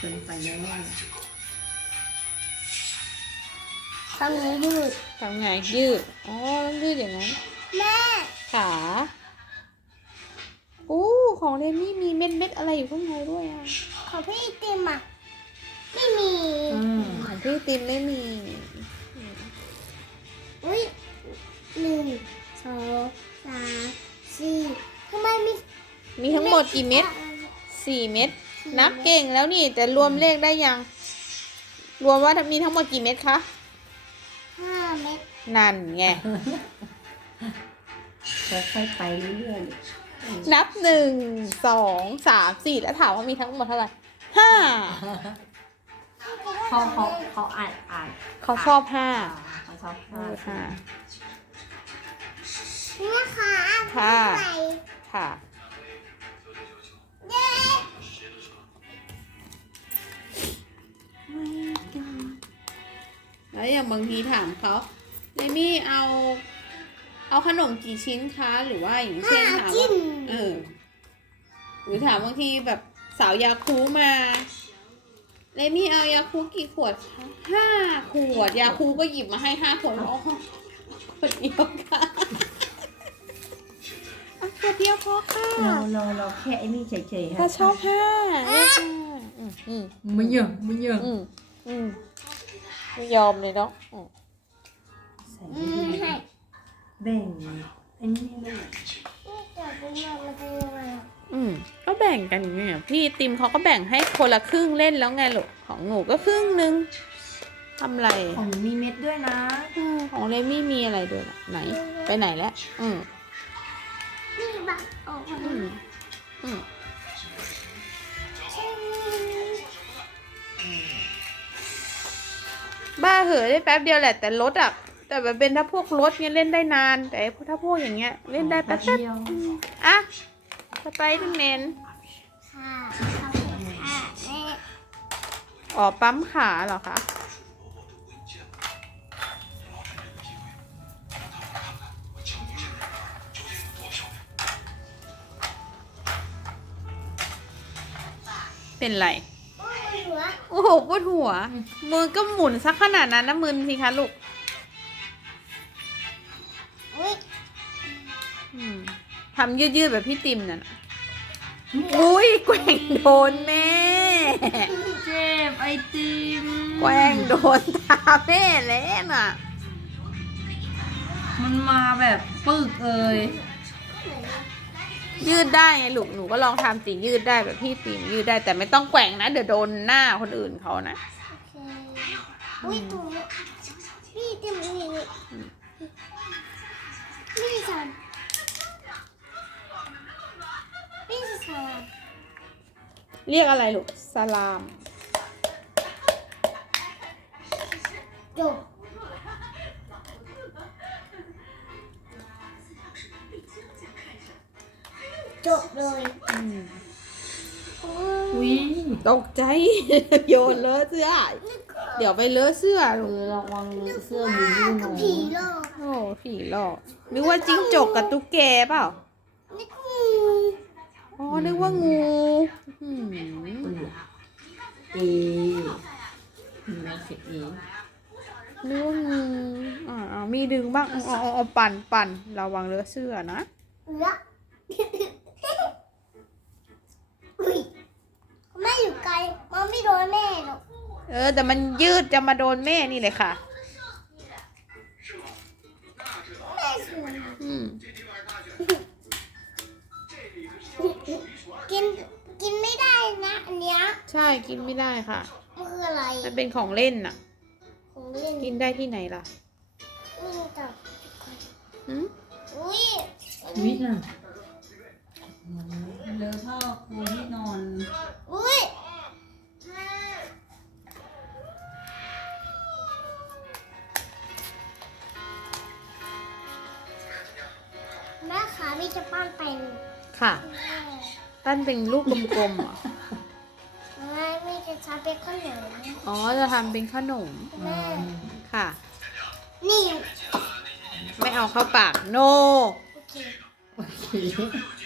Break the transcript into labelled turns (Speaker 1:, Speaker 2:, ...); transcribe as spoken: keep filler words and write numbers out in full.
Speaker 1: นไปแน่
Speaker 2: ทำไงยืด
Speaker 3: ทำไงยืดอ๋อต้องยืดอย่างนั้น
Speaker 2: แม่
Speaker 3: ขาโอ้ของเรนนี่มีเม็ดเม็ดอะไรอยู่ข้างในด้วยอ่ะ
Speaker 2: ของพี่ติมอ่ะไม่มี
Speaker 3: ของพี่ติมไม่มี
Speaker 2: อุ้ยหนึ่งสองสามสี่ทำไมมี
Speaker 3: มีทั้งหมดกี่เม็ดสี่เม็ดนับเก่งแล้วนี่แต่รวมเลขได้ยังรวมว่ามีทั้งหมดกี่เม็ดคะ
Speaker 2: ห้าเม็ด
Speaker 3: นั่นไง
Speaker 1: ค่อยๆไปเรื่อย
Speaker 3: ๆนับหนึ่งสองสามสี่แล้วถามว่ามีทั้งหมดเท่าไหร่ห้า
Speaker 1: เขาเขาเขาอ่านอ่าน
Speaker 3: เขาชอบห้า
Speaker 1: เขาชอบห้า
Speaker 3: ห้า
Speaker 2: นี่นะคะ
Speaker 3: ค่ะค่ะแล้วอย่างบางทีถามเขาเลมี่เอาเอาขนมกี่ชิ้นคะหรือว่าอย่างเช่นถามว่าเออหรือถามบางทีแบบสาวยาคูมาเลมี่เอายาคูกี่ขวดคะห้าขวดยาคูก็หยิบมาให้ห้าขวดอ๋อขวดเดียวค่ะขวดเดียวพอค่ะ
Speaker 1: เราเราเราแค่ไอ้นี่เฉยๆ
Speaker 3: ถ้าชอบห้าอืมอืม
Speaker 1: ไม่เยอะไม่เยอะ
Speaker 3: อืมอืมไม่ยอมเลยเนาะ
Speaker 1: ใส่ให้แบ่งอันนี้ไม่ได้
Speaker 3: อืมก็แบ่งกันอย่างเงี้ยพี่ติมเขาก็แบ่งให้คนละครึ่งเล่นแล้วไงลูกของหนูก็ครึ่งนึงทำไร
Speaker 1: ของมีเม็ดด้วยนะ
Speaker 3: อของเลมี่มีอะไรด้วยล่ะไหนไปไหนแล้วอืม
Speaker 2: นี่บ้าออก
Speaker 3: อืมอืมบ้าเหอะได้แป๊บเดียวแหละแต่รถอ่ะแต่แบบเป็นถ้าพวกรถเนี่ยเล่นได้นานแต่ถ้าพวกอย่างเงี้ยเล่นได้แป๊บเดียวอ่ะสไปเดอร์แมน
Speaker 2: ค่ะขอบคุณค่ะแม่
Speaker 3: อ๋อปั๊มขาเหรอคะเป็นไรโอ้โหปวดหัวมือก็หมุนสักขนาดนั้นนะมือสิคะลูกทำยืดๆแบบพี่ติมน่ะอุ้ยแกว่งโดนแม่
Speaker 1: เจ็บไอติม
Speaker 3: แกว่งโดนตาแม่แล้วน่ะ
Speaker 1: มันมาแบบปึกเอ่ย
Speaker 3: ยืดได้ไงลูกหนูก็ลองทำสิยืดได้แบบพี่ติมยืดได้แต่ไม่ต้องแกว่งนะเดี๋ยวโดนหน้าคนอื่นเขานะ
Speaker 2: อุ้ยตัวพี่ติมนี่นี่สันนี่สัน
Speaker 3: เรียกอะไรลูกสลาม
Speaker 2: จบจบเลย
Speaker 3: อุ้ยตกใจโยนเลอะเสื้อเดี๋ยวไปเลอะเสื้อลูก
Speaker 1: ระวังเสื้อมือยืดหน่อย
Speaker 2: ผีหลอก
Speaker 3: โอ้ผีหลอกนึกว่าจิ้งจกกับตุ๊กแกเปล่า
Speaker 2: นึกงู
Speaker 3: อ๋อนึกว่างู
Speaker 1: เอไม่ใช่เอ
Speaker 3: นึกว่างูอ่ามีดึงบ้างอ๋ออ๋อปั่นปั่นระวังเลอะเสื้อนะ
Speaker 2: ไม่อยู่ไกลมันไม่โดนแม่หรอก
Speaker 3: เออแต่มันยืดจะมาโดนแม่นี่เลยค่ะ
Speaker 2: แม่สวยกินกินไม่ได้นะอันเนี้ย
Speaker 3: ใช่กินไม่ได้ค่ะ
Speaker 2: มันคืออะไร
Speaker 3: มันเป็นของเล่นน่ะ
Speaker 2: ของเล่น
Speaker 3: กินได้ที่ไหนล่ะ
Speaker 2: นี่จับ
Speaker 3: อืม
Speaker 2: อุ้ย
Speaker 1: วิน่ะเลอะผ้าปูที่นอน
Speaker 2: อุ้ยแม่ขาพี่จะปั้นเป็น
Speaker 3: ค่ะปั้นเป็นลูกกลมๆอ่ะ
Speaker 2: แม่ไม่จะทำเป็นขนม
Speaker 3: อ๋อจะทำเป็นขนม
Speaker 2: แม่
Speaker 3: ค่ะ
Speaker 2: นี่
Speaker 3: ไม่เอาเข้าปากโน
Speaker 2: โอเค
Speaker 1: โอเค